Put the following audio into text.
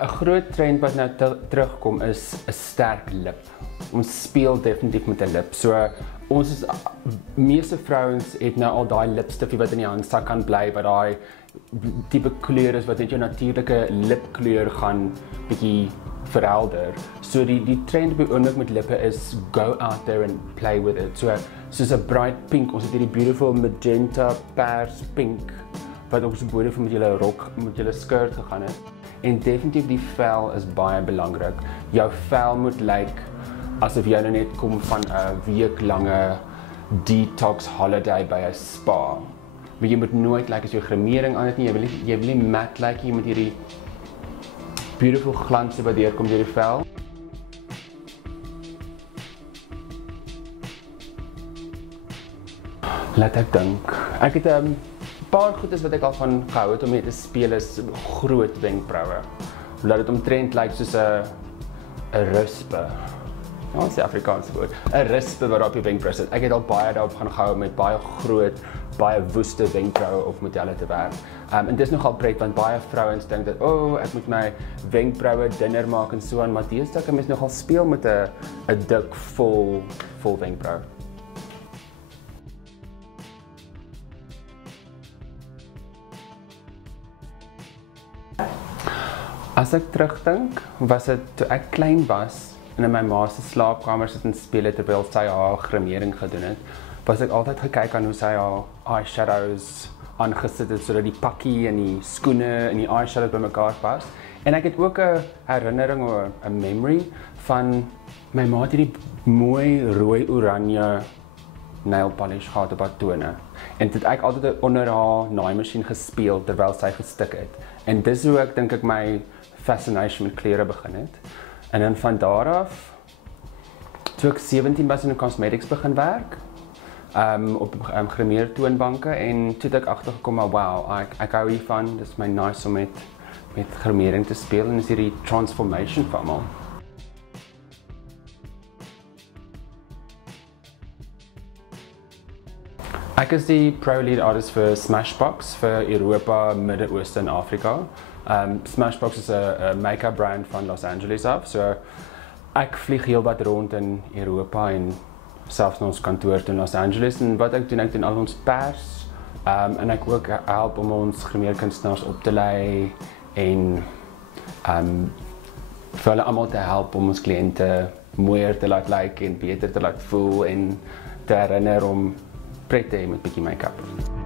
'n groot trend wat nou terugkom is 'n sterk lip. Ons speel definitief met 'n lip. So ons is meeste vrouens het nou al daai lipstifie wat in die handsak kan bly, wat daai tipe kleur is wat net jou natuurlike lipkleur gaan bietjie verhelder. So die trend by oomblik met lippe is go out there and play with it. So soos 'n bright pink, ons het hierdie beautiful magenta pers pink wat ook so beautiful met julle rok, met julle skirt gegaan het. En definitief die vel is baie belangrik. Jou vel moet lyk asof jy nou net kom van 'n weeklange detox holiday by 'n spa. Maar jy moet nooit lyk as jou gremering aan het nie. Jy wil nie mat lyk nie met hierdie beautiful glanse wat deurkom deur die vel. Laat ek dink. Ek het 'n paar goedes wat ek al van gehou het om mee te speel is groot wenkbroue. Laat dit omtrent lyk soos 'n rispe. Ja, dis 'n Afrikaanse woord. 'n Rispe wat op jou wenkbrau sit. Ek het al baie daarop gaan gehou met baie groot, baie woeste wenkbroue of modelle te werk. En dit is nogal pret want baie vrouens dink dat ek moet my wenkbroue dunner maak en so aan, maar deesdae kan mens nogal speel met 'n dik vol wenkbrau. As ek terugdink, was dit toe ek klein was en in my ma se slaapkamer sit en speel terwyl sy haar gremering gedoen het, was ek altyd gekyk aan hoe sy haar eyeshadows aangesit het sodat die pakkie en die skoene en die eyeshadows bymekaar pas. En ek het ook 'n herinnering of 'n memory van my ma het hierdie mooi rooi oranje nail polish gehad op haar tone. En dit het ek altyd onder haar naaimasjien gespeel terwyl sy gestik het. En dis hoe ek dink ek my fascination met kleure begin het. En dan van daar af, toe ek 17 was in cosmetics begin werk, op grimeertoonbanke en toe het ek agtergekom, wow, ek hou hiervan, dis my nice om met grimering te speel en is hierdie transformation van my. Ek is die pro-lead artist vir Smashbox vir Europa, Midde-Ooste en Afrika. Smashbox is 'n make-up brand van Los Angeles af, so ek vlieg heel wat rond in Europa en selfs na ons kantoor in Los Angeles. En wat ek doen al ons pers en ek ook help om ons grimeerkunstenaars op te lei en vir hulle almal te help om ons kliënte mooier te laat lyk en beter te laat voel en te herinner om pret te hê met 'n bietjie make-up.